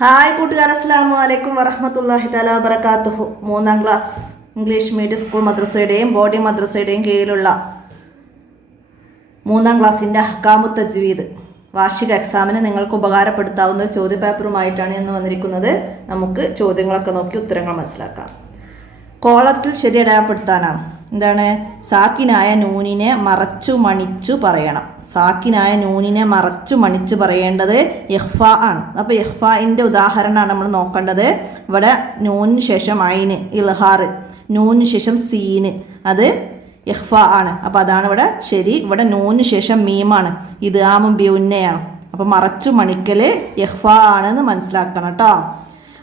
Hi കൂട്ടുകാർ, അസ്സലാമു അലൈക്കും വറഹ്മത്തുള്ളാഹി തആല വബറകാതുഹു. 3ാം ക്ലാസ് ഇംഗ്ലീഷ് മീഡിയം സ്കൂൾ മദ്രസയുടെയും ബോഡി മദ്രസയുടെയും കീഴിലുള്ള 3ാം ക്ലാസ്സിൻ്റെ അഹ്കാമു തജ്വീദ് വാർഷിക എക്സാമിന് നിങ്ങൾക്ക് ഉപകാരപ്പെടുത്താവുന്ന ഒരു ചോദ്യപേപ്പറുമായിട്ടാണ് ഇന്ന് വന്നിരിക്കുന്നത്. നമുക്ക് ചോദ്യങ്ങളൊക്കെ നോക്കി ഉത്തരങ്ങൾ മനസ്സിലാക്കാം. കോളത്തിൽ ശരി അടയാളപ്പെടുത്താനാണ്. എന്താണ്? സാക്കിനായ നൂനിനെ മറച്ചു മണിച്ചു പറയണം. സാക്കിനായ നൂനിനെ മറച്ചു മണിച്ചു പറയേണ്ടത് ഇഖ്ഫ ആണ്. അപ്പോൾ ഇഖ്ഫായിൻ്റെ ഉദാഹരണമാണ് നമ്മൾ നോക്കേണ്ടത്. ഇവിടെ നൂനിന് ശേഷം ഐന് ഇൽഹാർ, നൂനിന് ശേഷം സീന്, അത് ഇഖ്ഫ ആണ്. അപ്പോൾ അതാണ് ഇവിടെ ശരി. ഇവിടെ നൂനിന് ശേഷം മീമാണ്, ഇത് ആമും ബിയുന്നയാണ്. അപ്പോൾ മറച്ചു മണിക്കൽ ഇഖ്ഫ ആണെന്ന് മനസ്സിലാക്കണം കേട്ടോ.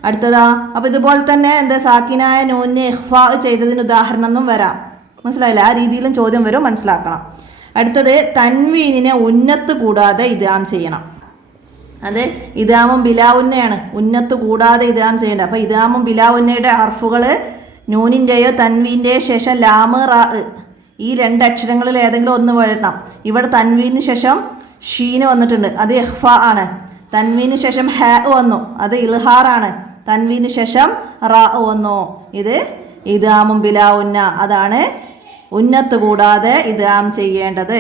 അടുത്തതാ, അപ്പോൾ ഇതുപോലെ തന്നെ എന്താ സാക്കിനായ നൂനിനെ ഇഖ്ഫാ ചെയ്തതിന് ഉദാഹരണം എന്നും വരാം. മനസ്സിലായില്ല? ആ രീതിയിലും ചോദ്യം വരും, മനസ്സിലാക്കണം. അടുത്തത് തൻവീനിനെ ഉന്നത്ത് കൂടാതെ ഇദ്ഗാം ചെയ്യണം. അത് ഇദ്ഗാമും ബിലാവുന്നയാണ്. ഉന്നത്ത് കൂടാതെ ഇദ്ഗാം ചെയ്യേണ്ടത്. അപ്പോൾ ഇദ്ഗാമും ബിലാവുന്നയുടെ ഹർഫുകൾ നൂനിൻ്റെയോ തൻവീൻ്റെയോ ശേഷം ലാമ് റാ, ഈ രണ്ട് അക്ഷരങ്ങളിൽ ഏതെങ്കിലും ഒന്ന് വരണം. ഇവിടെ തൻവീന് ശേഷം ഷീന് വന്നിട്ടുണ്ട്, അത് ഇഖ്ഫാ ആണ്. തൻവീന് ശേഷം ഹ വന്നു, അത് ഇൽഹാറാണ്. തൻവീന് ശേഷം റാ വന്നു, ഇത് ഇദ്ഗാമും ബിലാവുന്ന, അതാണ് ഉന്നത്ത് കൂടാതെ ഇദ്ഗാം ചെയ്യേണ്ടത്.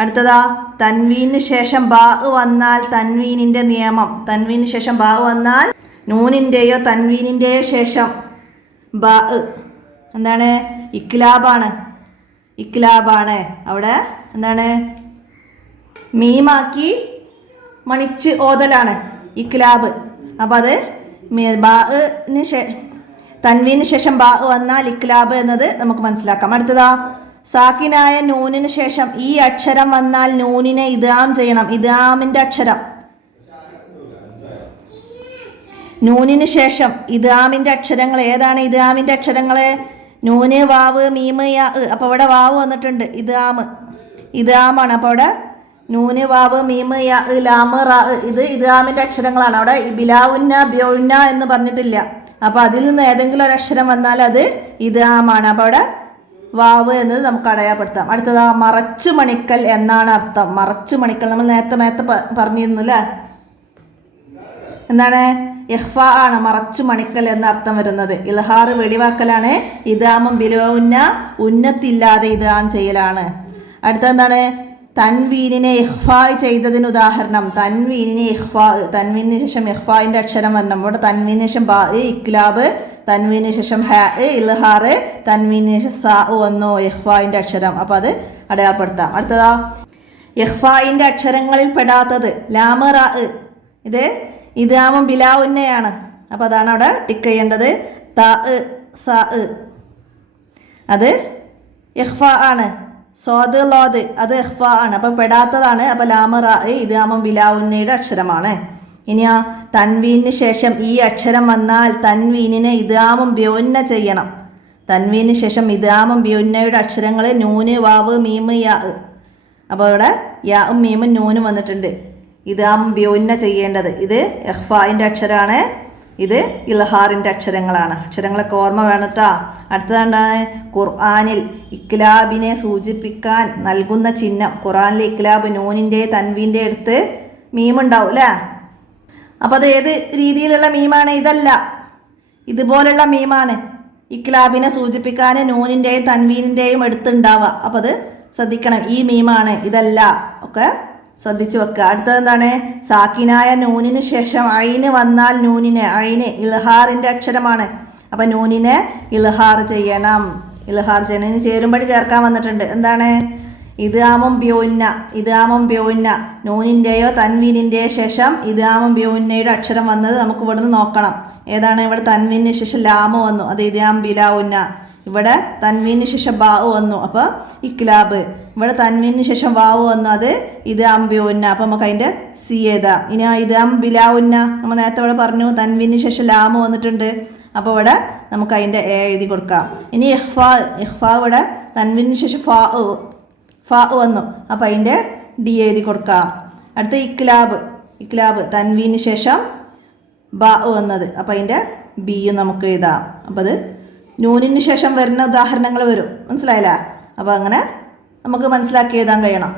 അടുത്തതാ, തൻവീന് ശേഷം ബാ വന്നാൽ തൻവീനിൻ്റെ നിയമം. തൻവീന് ശേഷം ബാ വന്നാൽ നൂനിൻ്റെയോ തൻവീനിൻ്റെയോ ശേഷം ബാ എന്താണ്? ഇക്ലാബാണ്. ഇക്ലാബാണ്. അവിടെ എന്താണ്? മീമാക്കി മണിച്ച് ഓതലാണ് ഇക്ലാബ്. അപ്പം അത് ബാന് തൻവീന് ശേഷം ബാ വന്നാൽ ഇക്ലാബ് എന്നത് നമുക്ക് മനസ്സിലാക്കാം. അടുത്തതാ, സാക്കിനായ നൂനിന് ശേഷം ഈ അക്ഷരം വന്നാൽ നൂനിനെ ഇദ്ഗാം ചെയ്യണം. ഇദ്ഗാമിൻ്റെ അക്ഷരം നൂനിന് ശേഷം ഇദ്ഗാമിൻ്റെ അക്ഷരങ്ങൾ ഏതാണ്? ഇദ്ഗാമിൻ്റെ അക്ഷരങ്ങൾ നൂന്, വാവ്, മീമ്, യാ. അപ്പോൾ ഇവിടെ വാവ് വന്നിട്ടുണ്ട്, ഇദ്ഗാമാണ്. അപ്പോൾ അവിടെ നൂന്, വാവ്, മീമ്, യാ, ലാമ്, റാ, ഇത് ഇദ്ഗാമിൻ്റെ അക്ഷരങ്ങളാണ്. അവിടെ ബിലാവുന്ന ബ്യോന്ന എന്ന് പറഞ്ഞിട്ടില്ല. അപ്പോൾ അതിൽ നിന്ന് ഏതെങ്കിലും ഒരു അക്ഷരം വന്നാൽ അത് ഇദ്ഗാമാണ്. അപ്പോൾ അവിടെ വാവ് എന്നത് നമുക്ക് അടയാളപ്പെടുത്താം. അടുത്തതാ, മറച്ചു മണിക്കൽ എന്നാണ് അർത്ഥം. മറച്ചു മണിക്കൽ നമ്മൾ നേരത്തെ പറഞ്ഞിരുന്നു അല്ലേ? എന്താണ്? ഇഖ്ഫാ ആണ് മറച്ചു മണിക്കൽ എന്ന അർത്ഥം വരുന്നത്. ഇൽഹാർ വെളിവാക്കലാണ്. ഇദ്ഗാമും ബിലാവുന്ന ഉന്നത്തില്ലാതെ ഇദ്ഗാം ചെയ്യലാണ്. അടുത്തെന്താണ്? തൻവീനിനെ ഇഖ്ഫാ ചെയ്തതിന് ഉദാഹരണം. തൻവീനിനെ ഇഖ്ഫാ, തൻവീനിന് ശേഷം ഇഖ്ഫായിൻ്റെ അക്ഷരം വരണം. ഇവിടെ തൻവീനിന് ശേഷം ബാ ഇക്ലാബ്, തൻവീനിന് ശേഷം ഹ ഇൽഹാർ, തൻവീനിന് ശേഷം സാ വന്നു ഇഖ്ഫായിൻ്റെ അക്ഷരം. അപ്പോൾ അത് അടയാളപ്പെടുത്താം. അടുത്തതാ, ഇഖ്ഫായിൻ്റെ അക്ഷരങ്ങളിൽ പെടാത്തത് ലാമ് റാ, ഇത് ഇദ്ഗാമും ബിലാവുന്നയാണ്. അപ്പോൾ അതാണ് അവിടെ ടിക്ക് ചെയ്യേണ്ടത്. താ സാ, അത് ഇഖ്ഫാ ആണ്. സ്വാദ് ലോദ്, അത് ഇഖ്ഫാ ആണ്. അപ്പോൾ പെടാത്തതാണ്. അപ്പോൾ ലാമ് റാ ഇദ്ഗാമും ബിലാവുന്നയുടെ അക്ഷരമാണ്. ഇനിയാ തൻവീനിന് ശേഷം ഈ അക്ഷരം വന്നാൽ തൻവീനിനെ ഇദ്ഗാമും ബിയുന്ന ചെയ്യണം. തൻവീനിന് ശേഷം ഇദ്ഗാമും ബിയുന്നയുടെ അക്ഷരങ്ങൾ നൂന്, വാവ്, മീമ്, യാ. അപ്പോൾ ഇവിടെ യാവും മീമും നൂനും വന്നിട്ടുണ്ട്, ഇദ്ഗാമും ബിയുന്ന ചെയ്യേണ്ടത്. ഇത് ഇഖ്ഫായിൻ്റെ അക്ഷരമാണ്, ഇത് ഇൽഹാറിൻ്റെ അക്ഷരങ്ങളാണ്. അക്ഷരങ്ങളൊക്കെ ഓർമ്മ വേണം കേട്ടോ. അടുത്തതാണ്, ഖുർആനിൽ ഇക്ലാബിനെ സൂചിപ്പിക്കാൻ നൽകുന്ന ചിഹ്നം. ഖുർആനിലെ ഇക്ലാബ് നൂനിൻ്റെ തൻവീൻ്റെ അടുത്ത് മീമുണ്ടാവും അല്ലേ? അപ്പോൾ അത് ഏത് രീതിയിലുള്ള മീമാണ്? ഇതല്ല, ഇതുപോലുള്ള മീമാണ് ഇക്ലാബിനെ സൂചിപ്പിക്കാൻ നൂനിൻ്റെയും തൻവീനിൻ്റെയും അടുത്തുണ്ടാവുക. അപ്പോൾ അത് ശ്രദ്ധിക്കണം, ഈ മീമാണ്, ഇതല്ല, ഒക്കെ ശ്രദ്ധിച്ചു വെക്കുക. അടുത്തതെന്താണ്? സാക്കിനായ നൂനിന് ശേഷം ഐന് വന്നാൽ നൂനിനെ, ഐന് ഇൽഹാറിൻ്റെ അക്ഷരമാണ്. അപ്പം നൂനിനെ ഇൽഹാർ ചെയ്യണം. ഇൽഹാർ ചെയ്യണം. ഇനി ചേരുമ്പടി ചേർക്കാൻ വന്നിട്ടുണ്ട്. എന്താണ്? ഇദ്ഗാമും ബിയുന്ന, ഇദ്ഗാമും ബിയുന്ന, നൂനിൻ്റെയോ തൻവീനിൻ്റെയോ ശേഷം ഇദ്ഗാമും ബിയുന്നയുടെ അക്ഷരം വന്നത് നമുക്ക് ഇവിടുന്ന് നോക്കണം. ഏതാണ്? ഇവിടെ തൻവീനിന് ശേഷം ലാമ് വന്നു, അത് ഇദ്ഗാം ബിലാവുന്ന. ഇവിടെ തൻവീനിന് ശേഷം ബാ വന്നു, അപ്പോൾ ഇക്ലാബ്. ഇവിടെ തൻവീനിന് ശേഷം വാവ് വന്നു, അത് ഇദ്ഗാം ബിയുന്ന. അപ്പോൾ നമുക്ക് അതിൻ്റെ സി എഴുതാം. ഇനി ഇദ്ഗാം ബിലാവുന്ന നമ്മൾ നേരത്തെ ഇവിടെ പറഞ്ഞു, തൻവീനിന് ശേഷം ലാമ് വന്നിട്ടുണ്ട്. അപ്പോൾ ഇവിടെ നമുക്ക് അതിൻ്റെ എ എഴുതി കൊടുക്കാം. ഇനി ഇഖ്ഫാ ഇവിടെ തൻവീനിന് ശേഷം ഫാ വന്നു, അപ്പോൾ അതിൻ്റെ ഡി എഴുതി കൊടുക്കാം. അടുത്ത ഇക്ലാബ് തൻവീന് ശേഷം ബാ വന്നത്, അപ്പോൾ അതിൻ്റെ ബിയും നമുക്ക് എഴുതാം. അപ്പോൾ അത് നൂനിന് ശേഷം വരുന്ന ഉദാഹരണങ്ങൾ വരും, മനസ്സിലായില്ല? അപ്പോൾ അങ്ങനെ നമുക്ക് മനസ്സിലാക്കി എഴുതാൻ കഴിയണം.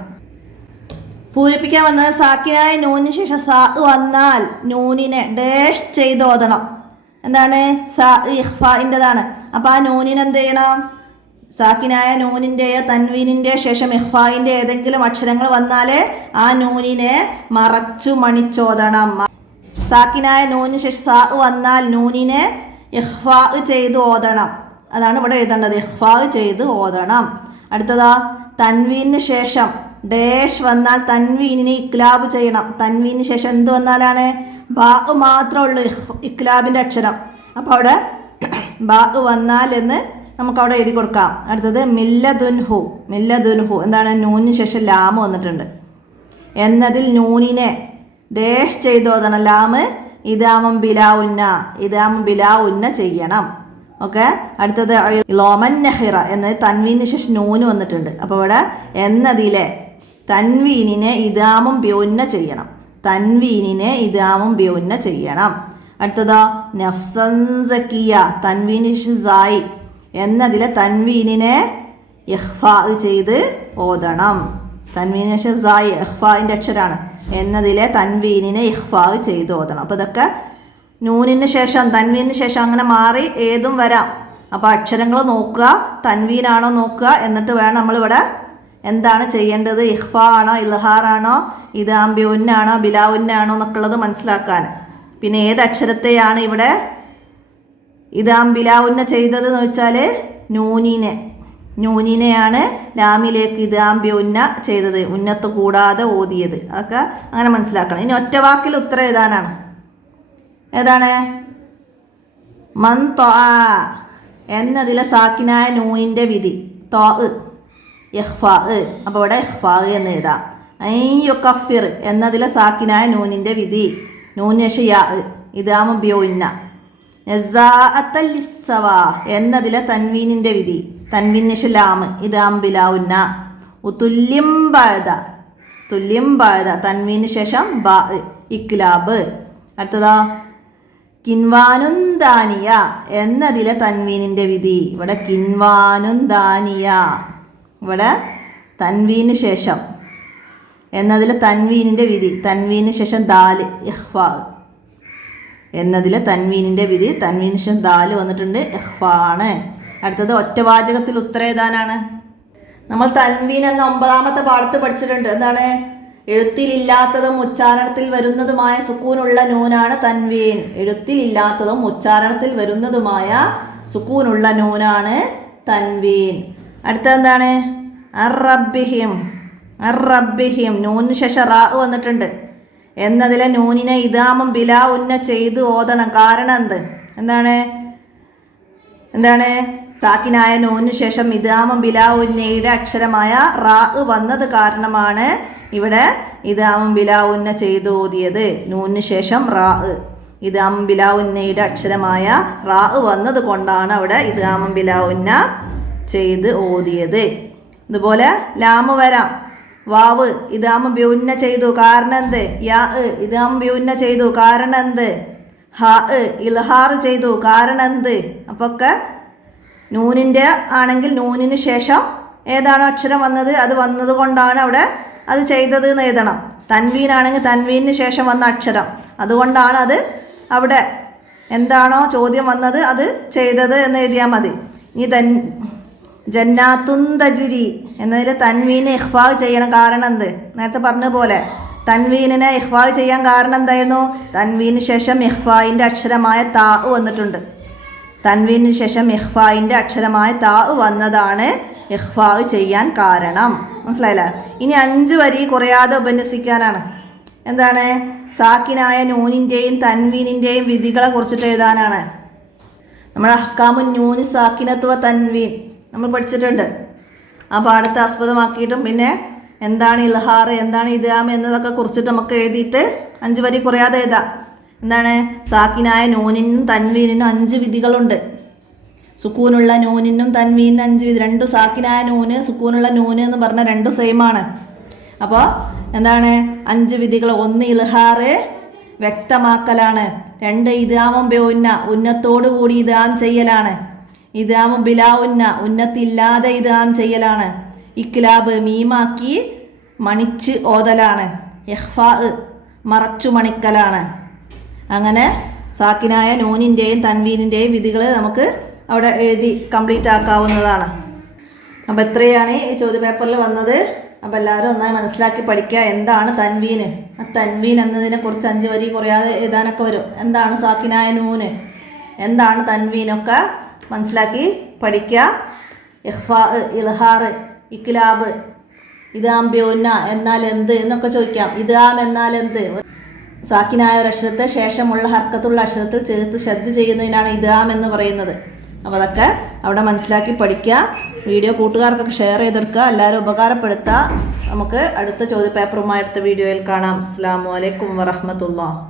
പൂരിപ്പിക്കാൻ വന്നത് സാക്കിനായ നൂനിന് ശേഷം സാ വന്നാൽ നൂനിനെ ഡാഷ് ചെയ്ത് ഓതണം. എന്താണ്? സാ ഇഖ്ഫാഇൻ്റെതാണ്. അപ്പോൾ ആ നൂനിന് എന്ത് ചെയ്യണം? സാക്കിനായ നൂനിൻ്റെയോ തൻവീനിൻ്റെ ശേഷം ഇഖ്ഫായിൻ്റെ ഏതെങ്കിലും അക്ഷരങ്ങൾ വന്നാൽ ആ നൂനിനെ മറച്ചു മണിച്ചോദണം. സാക്കിനായ നൂനിന് ശേഷം സാ വന്നാൽ നൂനിനെ ഇഖ്ഫാ ചെയ്ത് ഓതണം. അതാണ് ഇവിടെ എഴുതേണ്ടത്. ഇഖ്ഫാ ചെയ്ത് ഓതണം. അടുത്തതാ തൻവീനിന് ശേഷം ഡാഷ് വന്നാൽ തൻവീനിനെ ഇക്ലാബ് ചെയ്യണം. തൻവീനിന് ശേഷം എന്ത് വന്നാലാണ്? ബാ മാത്രമേ ഉള്ളൂ ഇക്ലാബിൻ്റെ അക്ഷരം. അപ്പോൾ അവിടെ ബാ വന്നാൽ എന്ന് നമുക്കവിടെ എഴുതി കൊടുക്കാം. അടുത്തത് മില്ലദുൻഹു. മില്ലദുൻഹു എന്താണ്? നൂനിന് ശേഷം ലാമ് വന്നിട്ടുണ്ട് എന്നതിൽ നൂനിനെ ഡാഷ് ചെയ്തോതണം. ലാമ് ഇദാമം ബിലാ ഉന്ന. ഇദാമം ബിലാ ഉന്ന ചെയ്യണം. ഓക്കെ. അടുത്തത് ലോമൻ നഹിറ എന്നത് തൻവീനിന് ശേഷം നൂന് വന്നിട്ടുണ്ട്. അപ്പോൾ ഇവിടെ എന്നതിലെ തൻവീനിനെ ഇദാമും ബിഉന്ന ചെയ്യണം. തൻവീനിനെ ഇദാമും ബിഉന്ന ചെയ്യണം. അടുത്തതോ നഫ്സൻ സക്കിയ. തൻവീനിന് ശേഷം സായി എന്നതിലെ തൻവീനിനെ ഇഖ്ഫാ ചെയ്ത് ഓതണം. തൻവീനിന് ശേഷം സായി ഇഖ്ഫാഇൻ്റെ അക്ഷരമാണ്. എന്നതിലെ തൻവീനിനെ ഇഖ്ഫാ ചെയ്ത് ഓതണം. അപ്പോൾ ഇതൊക്കെ നൂനിന് ശേഷം തൻവീനിന് ശേഷം അങ്ങനെ മാറി ഏതും വരാം. അപ്പോൾ അക്ഷരങ്ങൾ നോക്കുക, തൻവീനാണോ നോക്കുക. എന്നിട്ട് വേണം നമ്മളിവിടെ എന്താണ് ചെയ്യേണ്ടത്? ഇഖ്ഫാ ആണോ ഇൽഹാറാണോ ഇദാം ബിഉന്നാണോ ബിലാഉന്നാണോ എന്നൊക്കെയുള്ളത് മനസ്സിലാക്കാൻ. പിന്നെ ഏത് അക്ഷരത്തെയാണ് ഇവിടെ ഇദാം ബിലാഉന്ന ചെയ്തത് എന്ന് വെച്ചാൽ നൂനിനെയാണ് ലാമിലേക്ക് ഇദാം ബിഉന്ന ചെയ്തത്. ഉന്നത്ത് കൂടാതെ ഓതിയത്. അതൊക്കെ അങ്ങനെ മനസ്സിലാക്കണം. ഇനി ഒറ്റ വാക്കിൽ ഉത്തരം എഴുതാനാണ്. ഏതാണ്? മൻ ത്വആ എന്നതിലെ സാക്കിനായ നൂനിൻ്റെ വിധി ത്വാ ഇഖ്ഫാ. അപ്പോൾ ഇവിടെ ഇഖ്ഫാ എന്ന് എഴുതാം. യുകഫിർ എന്നതിലെ സാക്കിനായ നൂനിൻ്റെ വിധി നൂനിന് ശേഷം യാ ഇദാമു ബിഉന്ന. നസാഅത്തൽ ലിസ്സവാ എന്നതിലെ തൻവീനിൻ്റെ വിധി തൻവീനിന് ശേഷം ലാമ് ഇദാം ബിലാ ഉന്ന. തുല്യം ബഅദ തൻവീനിന് ശേഷം ബാ ഇക്ലാബ്. അടുത്തതാ കിൻവാനുൻ ദാനിയ എന്നതിലെ തൻവീനിൻ്റെ വിധി. ഇവിടെ കിൻവാനുൻ ദാനിയ. ഇവിടെ തൻവീന് ശേഷം എന്നതിലെ തൻവീനിൻ്റെ വിധി തൻവീന് ശേഷം ദാല് ഇഖ്ഫാ എന്നതിലെ തൻവീനിൻ്റെ വിധി തൻവീന് ശേഷം ദാല് വന്നിട്ടുണ്ട്. ഇഖ്ഫാ ആണ്. അടുത്തത് ഒറ്റവാചകത്തിൽ ഉത്തരം എഴുതാനാണ്. നമ്മൾ തൻവീൻ എന്ന 9ാമത്തെ പാഠത്ത് പഠിച്ചിട്ടുണ്ട്. എന്താണ്? എഴുത്തിലില്ലാത്തതും ഉച്ചാരണത്തിൽ വരുന്നതുമായ സുക്കൂനുള്ള നൂനാണ് തൻവീൻ. എഴുത്തിലില്ലാത്തതും ഉച്ചാരണത്തിൽ വരുന്നതുമായ സുക്കൂനുള്ള നൂനാണ് തൻവീൻ. അടുത്തെന്താണ്? അർറബ്ബിഹിം നൂനിന് ശേഷം റാ വന്നിട്ടുണ്ട് എന്നതിലെ നൂനിനെ ഇദാമും ബിലാ ഉന്ന ചെയ്ത് ഓതണം. കാരണം എന്താണ്? സാക്കിനായ നൂനിന് ശേഷം ഇദാമും ബിലാ ഉന്നയുടെ അക്ഷരമായ റാ വന്നത് കാരണമാണ് ഇവിടെ ഇദാമും ബിലാ ഉന്ന ചെയ്ത് ഓതിയത്. നൂനിന് ശേഷം റാ ഇദാമും ബിലാ ഉന്നയുടെ അക്ഷരമായ റാ വന്നത് കൊണ്ടാണ് അവിടെ ഇദാമും ബിലാ ഉന്ന ചെയ്ത് ഓതിയത്. ഇതുപോലെ ലാമ് വരാം. വാവ് ഇദാമു ബിഉന്ന ചെയ്തു. കാരണം എന്ത്? യാ ഇദാമു ബിഉന്ന ചെയ്തു. കാരണം എന്ത്? ഹാ ഇൽഹാർ ചെയ്തു. കാരണം എന്ത്? അപ്പോൾ ഒക്കെ നൂനിൻ്റെ ആണെങ്കിൽ നൂനിന് ശേഷം ഏതാണോ അക്ഷരം വന്നത് അത് വന്നത് കൊണ്ടാണ് അവിടെ അത് ചെയ്തത് എന്ന് എഴുതണം. തൻവീനാണെങ്കിൽ തൻവീനിന് ശേഷം വന്ന അക്ഷരം അതുകൊണ്ടാണ് അത് അവിടെ എന്താണോ ചോദ്യം വന്നത് അത് ചെയ്തത് എന്ന് എഴുതിയാൽ മതി. ഇനി ജന്നാത്തുൻ തജ്രി എന്നതിൽ തൻവീന് ഇഖ്ഫാ ചെയ്യണം. കാരണം എന്ത്? നേരത്തെ പറഞ്ഞ പോലെ തൻവീനിനെ ഇഖ്ഫാ ചെയ്യാൻ കാരണം എന്തായിരുന്നു? തൻവീന് ശേഷം ഇഖ്ഫായിൻ്റെ അക്ഷരമായ താ വന്നിട്ടുണ്ട്. തൻവീനിന് ശേഷം ഇഖ്ഫായിൻ്റെ അക്ഷരമായ താ വന്നതാണ് ഇഖ്ഫാ ചെയ്യാൻ കാരണം. മനസ്സിലായില്ലേ? ഇനി 5 വരി കുറയാതെ ഉപന്യസിക്കാനാണ്. എന്താണ്? സാക്കിനായ നൂനിൻ്റെയും തൻവീനിൻ്റെയും വിധികളെ കുറിച്ചിട്ട് എഴുതാനാണ്. നമ്മുടെ അഹ്കാമുൻ നൂനി സാക്കിനത്വ തൻവീൻ നമ്മൾ പഠിച്ചിട്ടുണ്ട്. ആ പാഠത്തെ ആസ്പദമാക്കിയിട്ടും പിന്നെ എന്താണ് ഇൽഹാർ എന്താണ് ഇദ്ഗാം എന്നതൊക്കെ കുറിച്ചിട്ട് നമുക്ക് എഴുതിയിട്ട് 5 വരി കുറയാതെ എഴുതാം. എന്താണ്? സാക്കിനായ നൂനിനും തൻവീനിനും 5 വിധികളുണ്ട്. സുക്കൂനുള്ള നൂനിനും തൻവീനിനും 5 വിധി. 2 സാക്കിനായ നൂന് സുക്കൂനുള്ള നൂന് എന്ന് പറഞ്ഞാൽ 2 സെയിമാണ്. അപ്പോൾ എന്താണ്? 5 വിധികൾ. 1 ഇൽഹാർ വ്യക്തമാക്കലാണ്. 2 ഇദ്ഗാമും ബിഉന്ന ഉന്നത്തോടു കൂടി ഇദ്ഗാം ചെയ്യലാണ്. ഇദ്ഗാമും ബിലാ ഉന്ന ഉന്നത്തില്ലാതെ ഇദ്ഗാം ചെയ്യലാണ്. ഇക്ലാബ് മീമാക്കി മണിച്ച് ഓതലാണ്. ഇഖ്ഫാ മറച്ചു മണിക്കലാണ്. അങ്ങനെ സാക്കിനായ നൂനിൻ്റെയും തൻവീനിൻ്റെയും വിധികൾ നമുക്ക് അവിടെ എഴുതി കംപ്ലീറ്റ് ആക്കാവുന്നതാണ്. അപ്പോൾ എത്രയാണ് ഈ ചോദ്യപേപ്പറിൽ വന്നത്. അപ്പോൾ എല്ലാവരും ഒന്നായി മനസ്സിലാക്കി പഠിക്കുക. എന്താണ് തൻവീന്? ആ തൻവീൻ എന്നതിനെ കുറിച്ച് 5 വരി കുറയാതെ എഴുതാനൊക്കെ വരും. എന്താണ് സാക്കിനായ നൂന്, എന്താണ് തൻവീനൊക്കെ മനസ്സിലാക്കി പഠിക്കുക. ഇഖ്ഫാ, ഇൽഹാർ, ഇക്ലാബ്, ഇദ്ഗാം ബിഗുന്ന എന്നാൽ എന്ത് എന്നൊക്കെ ചോദിക്കാം. ഇദ്ഗാം എന്നാൽ എന്ത്? സാക്കിനായ ഒരു അക്ഷരത്തെ ശേഷമുള്ള ഹർക്കത്തുള്ള അക്ഷരത്തിൽ ചേർത്ത് ശ്രദ്ധ ചെയ്യുന്നതിനാണ് ഇദ്ഗാം എന്ന് പറയുന്നത്. അപ്പോൾ അതൊക്കെ അവിടെ മനസ്സിലാക്കി പഠിക്കുക. വീഡിയോ കൂട്ടുകാർക്കൊക്കെ ഷെയർ ചെയ്തെടുക്കുക. എല്ലാവരും ഉപകാരപ്പെടുത്തുക. നമുക്ക് അടുത്ത ചോദ്യപേപ്പറുമായി അടുത്ത വീഡിയോയിൽ കാണാം. അസ്സലാമു അലൈക്കും വറഹ്മത്തുള്ളാഹി.